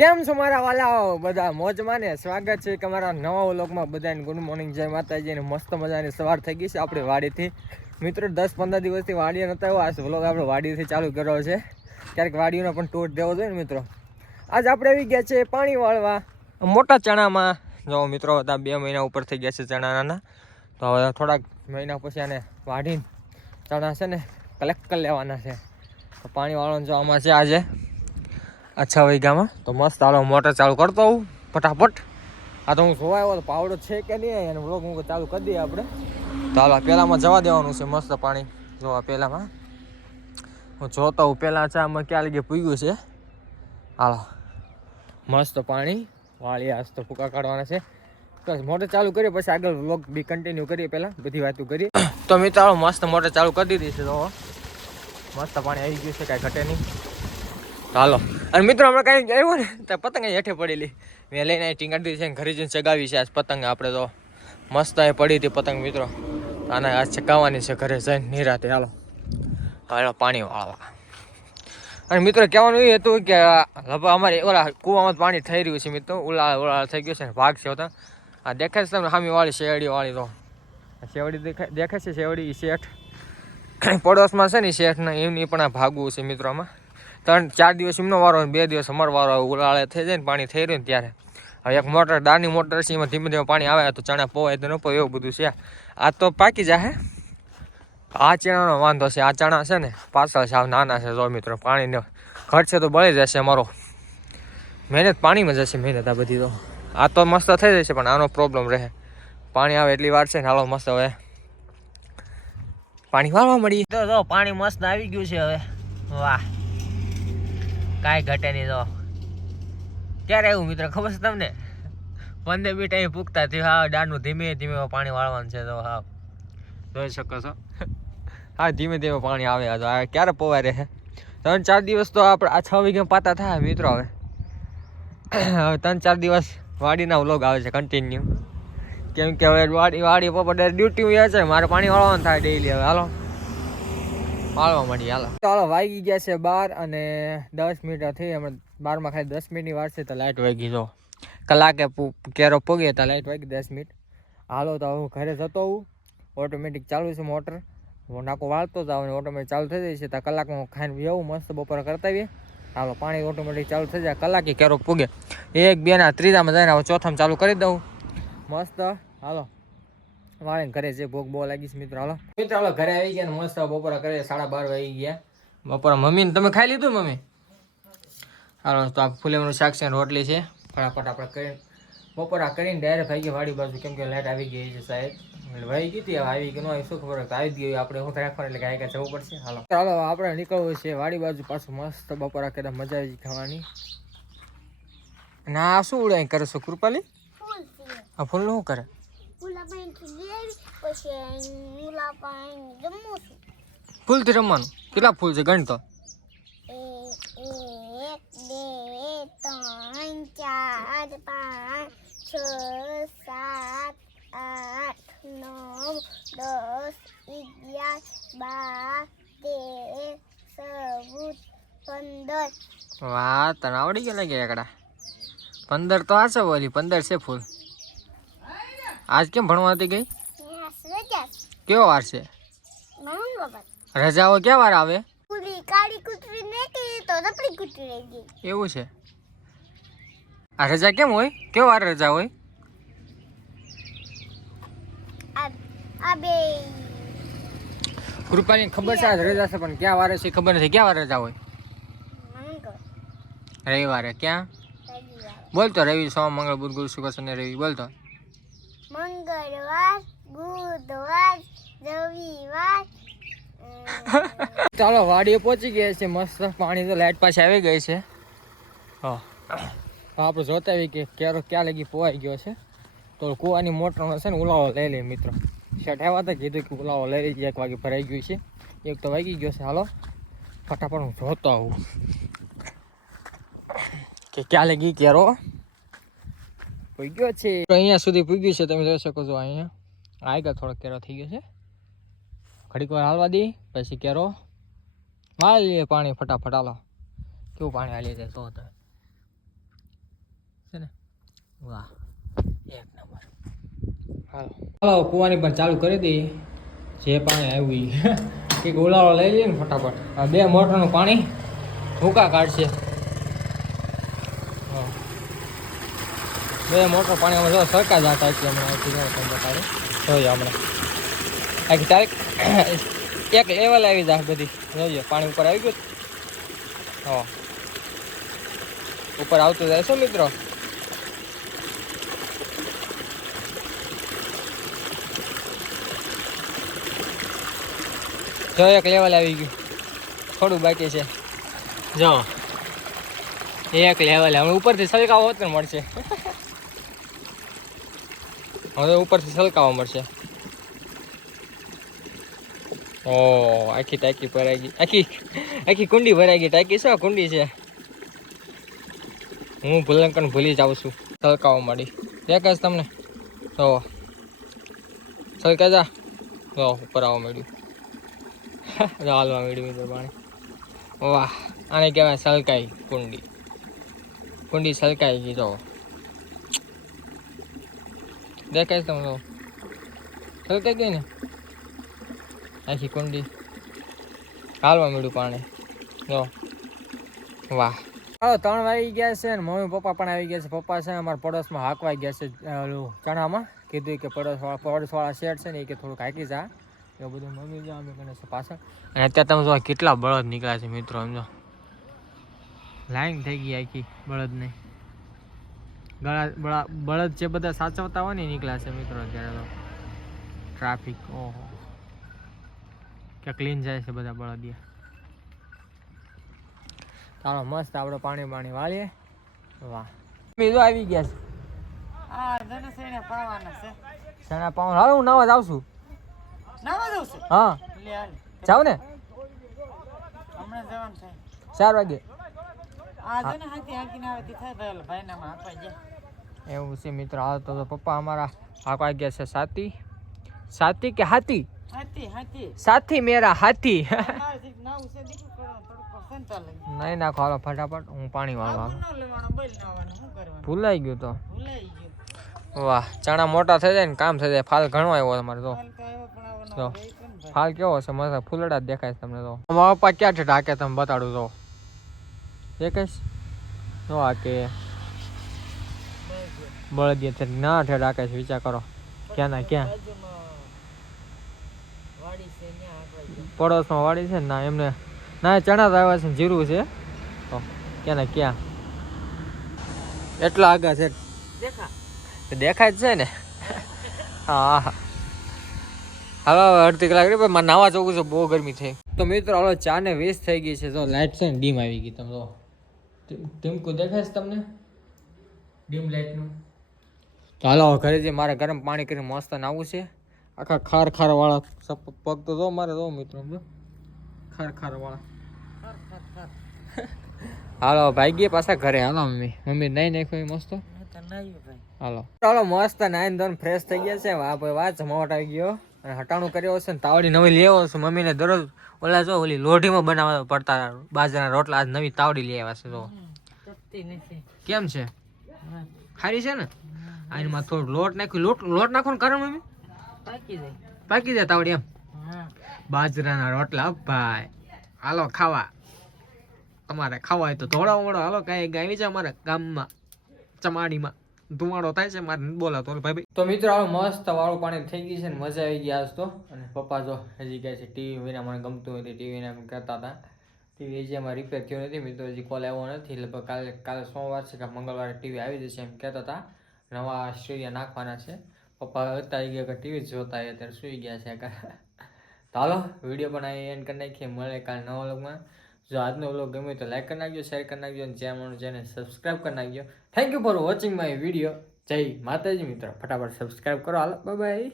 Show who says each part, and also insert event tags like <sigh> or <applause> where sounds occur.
Speaker 1: કેમ છો મારા વાલાઓ? બધા મોજમાં ને સ્વાગત છે કે અમારા નવા વ્લોગમાં. બધાને ગુડ મોર્નિંગ. જય માતાજી અને મસ્ત મજાની સવાર થઈ ગઈ છે આપણી વાડીથી. મિત્રો, દસ પંદર દિવસથી વાડીએ નતા આવ્યો. આ વ્લોગ આપણે વાડીથી ચાલુ કર્યો છે. ક્યારેક વાડીઓનો પણ ટૂર દેવો જોઈએ ને મિત્રો. આજ આપણે આવી ગયા છે પાણી વાળવા. મોટા ચણામાં. જો મિત્રો હતા બે મહિના ઉપર થઈ ગયા છે ચણાના તો હવે થોડાક મહિના પછી આને વાઢીને ચણા છે ને કલેક્ટ કરી લેવાના છે. તો પાણી વાળવાનું જવામાં છે આજે. આ વાગ્યામાં તો મસ્ત, હાલો મોટર ચાલુ કરતો હોઉં, ફટાફટ. આ તો હું જોવા આવ્યો પાવડો છે કે નહીં એને બ્લોગ હું ચાલુ કરી દઈએ આપણે. તો હાલો પહેલાંમાં જવા દેવાનું છે મસ્ત પાણી. જોવા પહેલાંમાં. હું જોતો હું પહેલાં આમાં ક્યાં લગે પૂગ્યું છે. હાલો. મસ્ત પાણી. વાળી આજ તો ફૂકા કાઢવાના છે. મોટર ચાલુ કરીએ, પછી આગળ વ્લોગ બી કન્ટિન્યુ કરીએ પહેલાં. બધી વાતો કરીએ. તો મિત્રો મસ્ત મોટર ચાલુ કરી દીધી છે, તો મસ્ત પાણી આવી ગયું છે, કાંઈ ઘટે નહીં. હાલો. અને મિત્રો, હમણાં કાંઈ આવ્યું ને, તો પતંગ અહીં હેઠે પડેલી. મેં લઈને અહીં ટીંગાડી દીધી છે ઘરે જઈને ચગાવી છે આજ પતંગ. આપણે તો મસ્ત અહીં પડી હતી પતંગ, મિત્રો. આને આજ ચગાવવાની છે ઘરે જઈને, નિરાતે. હાલો. હાલો, પાણી વાળવા. અને મિત્રો, કહેવાનું એ હતું કે લભા અમારે ઓલા કૂવામાં પાણી થઈ રહ્યું છે, મિત્રો. ઉલાળ ઉલા થઈ ગયું છે ભાગ છે હોતા આ દેખાય છે તમને સામી વાળી શેરડી વાળી તો. શેવડી દેખાય દેખાય છે શેવડી શેઠ. <clears throat> પડોશમાં છે ને શેઠના એમની પણ આ ભાગવું છે, મિત્રો, આમાં. ત્રણ, ચાર દિવસ એમનો વારો બે દિવસ અમારો વારો આવે ઉલાળે થઈ જાય ને પાણી થઈ રહ્યું ત્યારે. હવે એક મોટર દાળની મોટર છે, એમાં ધીમે ધીમે પાણી આવે, તો ચણા પોવાય તો ન પોવાય, એવું બધું છે. આ તો પાકી જાય આ ચણાનો વાંધો છે, આ ચણા છે ને પાછળ સાવ નાના છે જો મિત્રો, પાણીને ઘટશે તો બળી જશે અમારો. મહેનત પાણીમાં જશે મહેનત આ બધી તો. આ તો મસ્ત થઈ જશે, પણ આનો પ્રોબ્લેમ રહે. પાણી આવે એટલી વાર છે ને, હાલો મસ્ત હવે. પાણી વાળવા મળી. તો પાણી મસ્ત આવી ગયું છે હવે. વાહ. કાંઈ ઘટે નહીં તો. ક્યારે આવ્યું મિત્ર? ખબર છે તમને? પંદર મિનિટ અહીં પૂગતા થયું. હા દાળનું ધીમે ધીમે પાણી વાળવાનું છે તો, હા. જોઈ શકો છો. હા, ધીમે ધીમે પાણી આવે તો. આ ક્યારે પવારે રહે ત્રણ ચાર દિવસ તો આપણે આ છ વીઘા પાતા થાય મિત્રો હવે. ત્રણ ચાર દિવસ વાડીના વ્લોગ આવે છે કન્ટિન્યુ કેમ કે હવે વાડી વાડી પપ્પા ડ્યુટી હોય છે. મારે પાણી વાળવાનું થાય ડેઈલી હવે. હાલો. વાળવા માંડીએ હાલો. ચાલો, વાગી ગયા છે બાર અને દસ મિનિટ થઈ. હમણાં બારમાં ખાલી દસ મિનિટની વાર છે તો લાઇટ વાગી જો. કલાકે કેરો પોગે તો લાઇટ વાગી દસ મિનિટ. હાલો, તો હું ઘરે જતો હોઉં. ઓટોમેટિક ચાલુ છે મોટર. હું નાકો વાળતો હતો અને ઓટોમેટિક ચાલુ થઈ જાય છે. તો કલાકમાં ખાઈને બેવું મસ્ત બપોરે કરતા આવીએ. હાલો, પાણી ઓટોમેટિક ચાલુ થઈ જાય. કલાકે કેરો પૂગે. એક, બે ના ત્રીજામાં જઈને હવે ચોથામાં ચાલુ કરી દઉં. મસ્ત. હાલો. વાળીને ઘરે છે ભોગ બહુ લાગી છે મિત્રો હાલો. મિત્રો હાલો ઘરે આવી ગયા ને મસ્ત બપોરા કરે સાડા બાર વાગી ગયા. બપોરા મમ્મીને તમે ખાઈ લીધું મમ્મી? હાલો તો આ ફૂલેવાનું શાક છે રોટલી છે. ફટાફટ આપણે કરીને બપોરા કરીને ડાયરેક્ટ ભાઈ ગયા વાડી બાજુ કેમ કે લાઈટ આવી ગઈ છે સાહેબ. એટલે કીધી હવે આવી કે ન આવી શું ખબર આવી ગયું આપણે શું રાખવાનું એટલે ગાયકા જવું પડશે. હાલો. ચાલો આપણે નીકળવું છે વાડી બાજુ પાછું મસ્ત બપોરા કર્યા મજા આવી ખાવાની. ના શું ઉડાય કરે છો કૃપાલી? આ ફૂલનું શું કરે?
Speaker 2: ફૂલા પાણી લેવી પછી ફૂલા પાણી જમવું છું
Speaker 1: ફૂલથી રમવાનું? કેટલા ફૂલ છે ગણ તો
Speaker 2: એ એક બે ત્રણ ચાર પાંચ છ સાત આઠ નવ દસ અગિયાર બાર તેર ચૌદ પંદર.
Speaker 1: વાહ તને આવડી ગયા લાગે એકડા. પંદર તો આશે બોલી પંદર છે ફૂલ. આજ કેમ ભણવાથી ગઈ? કેવો વાર છે? રજાઓ ક્યાં વાર આવે? એવું છે. આ રજા કેમ હોય? કેવો વાર રજા હોય? કૃપાની ખબર છે આજ રજા છે પણ ક્યાં વારે છે ખબર નથી. ક્યાં વાર રજા હોય? રવિવારે. ક્યાં? બોલતો રવિ સોમ મંગળ બુધ ગુરુ શુક્ર શનિ રવિ. બોલતો.
Speaker 2: મંગળવાર, બુધવાર, રવિવાર, <laughs>
Speaker 1: ચાલો, વાડીએ પહોંચી ગયા છે મસ્ત પાણી તો લાઈટ પાસે આવી ગઈ છે. હા. આપણે જોતા આવી કે ક્યારો ક્યાં લગી પોવાઈ ગયો છે. તો કૂવાની મોટરનો છે ને ઉલાવો લઈ લે મિત્રો. શેઠ આવ્યા હતા, કીધું કે ઉલાવો લઈ લઈએ. એક વાગે ભરાઈ ગયું છે. એક તો વાગી ગયો છે. હાલો, ફટાફટ હું જોતો આવું. કે ક્યાં લગી કેરો પૂગ્યો છે. અહીંયા સુધી પૂગ્યું છે, તમે જોઈ શકો છો અહીંયા. આગળ થોડો કેરો થઈ ગયો છે. ઘડીક વાર હાલવા દઈ પછી કેરો. મારી લઈએ પાણી ફટાફટ, હાલો. કેવું પાણી હાલી જાય તો છે ને? વાહ, એક નંબર. હાલો. હાલો, કૂવાની પણ ચાલુ કરી દઈએ જે પાણી આવ્યું ઈ. <laughs> એક ઉલાળો લઈ લઈએ ને ફટાફટ. આ બે મોટરનું પાણી ભૂકા કાઢશે. બે મોટો પાણી જો સરકાર જતા એટલે હમણાં અહીંથી બતાડું. જોઈએ હમણાં. આખી તારીખ <coughs> એક લેવલ આવી જાય બધી. જોઈએ પાણી ઉપર આવી ગયું. હા. ઉપર આવતું જાય છે મિત્રો. જો એક લેવલ આવી ગયું. થોડું બાકી છે. જો. એક લેવલ. હવે ઉપરથી સરકાવ હોત ને મળશે. <laughs> હવે ઉપરથી છલકાવા મળશે. ઓ, આખી ટાંકી ભરાઈ ગઈ. આખી આખી કુંડી ભરાઈ ગઈ. ટાંકી શું કુંડી છે? હું ભૂલંકન ભૂલી જાઉં છું. છલકાવા માંડી. દેખાય છે તમને? તો સલકા જા. તો ઉપર આવવા માંડ્યું. <laughs> હાલવા માંડ્યું મિત્રો પાણી. વાહ, આને કહેવાય સલકાઈ કુંડી. કુંડી સલકાઈ ગઈ, જો. દેખાય તમે તો. કઈ ગઈ ને આખી કુંડી. હાલવા મળ્યું પાણી. જો. વાહ. હા, ત્રણ વાગી ગયા છે ને મમ્મી પપ્પા પણ આવી ગયા છે. પપ્પા છે અમારા પડોશમાં હાંકવાઈ ગયા છે ઓલું ચણામાં. કીધું કે પડોશવાળા પડોશવાળા શેડ છે ને એ કે થોડુંક હાંકી જા. એવું બધું મમ્મી જો અમે કરે છે પાછળ. અને અત્યારે તમે જો કેટલા બળદ નીકળ્યા છે મિત્રો, સમજો. લાઈન થઈ ગઈ આખી બળદ ગળા બળદ જે બધા સાચવતા હોય ને નીકળ્યા છે મિત્રો અત્યારે તો. ટ્રાફિક ઓહો. કે ક્લીન જાય છે બધા બળદિયા. ચાલો મસ્ત આપણે પાણી પાણી વાળીએ. વાહ. બીજું આવી ગયા છે.
Speaker 3: પાવાના છે.
Speaker 1: પાઉં હાલો હું નવા
Speaker 3: જવું છે.
Speaker 1: હા.
Speaker 3: લે હાલ.
Speaker 1: જાવ ને.
Speaker 3: હમણાં જવાનું
Speaker 1: વાગે. એવું છે મિત્રો હાલ તો પપ્પા અમારા હાકવા ગયા છે સાતી સાતી કે હાથી? સાથી મેરા હાથી. નહીં નાખો હાલો ફટાફટ હું પાણી વાળવા. ભૂલાઈ ગયું તો. વાહ ચણા મોટા થઈ જાય ને કામ થઈ જાય. ફાલ ઘણો આવ્યો તમારે તો. ફાલ કેવો છે? મસ્ત ફૂલડા દેખાય છે તમને તો. મારા પપ્પા ક્યાં છે ઢાકે તમે બતાડું તો. દેખાઈશ નો આ કે બળદિયા છે. ના ઠે આકાશ વિચાર કરો. ક્યાં ના, ક્યાં? પડોશમાં વાડી છે ને એમને ના ચણા આવ્યા છે જીરું છે. ક્યાં ના, ક્યાં? એટલા આગા છે.
Speaker 3: દેખા
Speaker 1: દેખાય જ છે ને? હા હાલો અડધી કલાક રહી મારે નાવા જવું છે, બહુ ગરમી થઈ. તો મિત્રો, હાલો ચા ને વેસ્ટ થઈ ગઈ છે. તો લાઇટ છે ને, ડીમ આવી ગઈ, તમે તો ટીમકું દેખાય છે તમને? ડીમ લાઇટનું તો હાલો ઘરે જે મારે ગરમ પાણી કરીને મસ્ત નાવું છે. આખા ખાર ખાર વાળા પગ તો જો મારે જો મિત્રો જો. ખાર ખાર વાળા હાલો ભાઈ પાછા ઘરે. હાલો મમ્મી. મમ્મી નહીં નાખ્યો એ મસ્ત?
Speaker 3: તો
Speaker 1: હાલો. ચાલો મસ્ત નાઈન ધોન ફ્રેશ થઈ ગયા છે. વાહ ભાઈ વાહ જમાવટ આવી ગયો અને હટાણું કર્યો હશે ને તાવડી નવી લેવો છે મમ્મીને દરરોજ ઓલા જો ઓલી લોઢીમાં બનાવવા પડતા બાજરાના રોટલા આજ નવી તાવડી લઈ આવ્યા છે તો કેમ છે? ખારી છે ને? આમાં થોડું લોટ નાખ્યું. લોટ લોટ નાખો ને કરો મમ્મી
Speaker 3: પાકી જાય
Speaker 1: પાકી જાય તાવડી એમ. બાજરાના રોટલા ભાઈ. હાલો ખાવા. તમારે ખાવા હોય તો ધોળા મોડો હાલો કાંઈ ગાવી છે અમારા ગામમાં ચમાડીમાં. ધુમાડો થાય છે, મારે બોલા બોલાતો ભાઈ. તો મિત્રો હાલો મસ્ત વાળું પાણી થઈ ગયું છે ને મજા આવી ગઈ આજ તો. અને પપ્પા જો હજી ગયા છે, ટીવી વિના મને ગમતું નથી, ટીવી ના કહેતા હતા. ટીવી હજી અમારે રિપેર થયું નથી, મિત્રો હજી કોલ આવ્યો નથી. લગભગ કાલે કાલે સોમવાર છે કે મંગળવારે ટીવી આવી જશે એમ કહેતા હતા. નવા સ્ટુડિયો નાખવાના છે. પપ્પા અત્યારે આવી ગયા કે ટીવી જોતા અત્યારે સુઈ ગયા છે તો હાલો, વીડિયો પણ એન્ડ કરી નાખીએ. મળે કાલે નવા વ્લોગમાં. જો આજનો વ્લોગ ગમ્યો તો લાઈક કરી નાખજો શેર કરી નાખજો અને ચેનલ જેને સબસ્ક્રાઈબ કરી નાખજો. Thank you for watching my video જય માતાજી મિત્રો. ફટાફટ સબસ્ક્રાઈબ કરો. હાલો બાય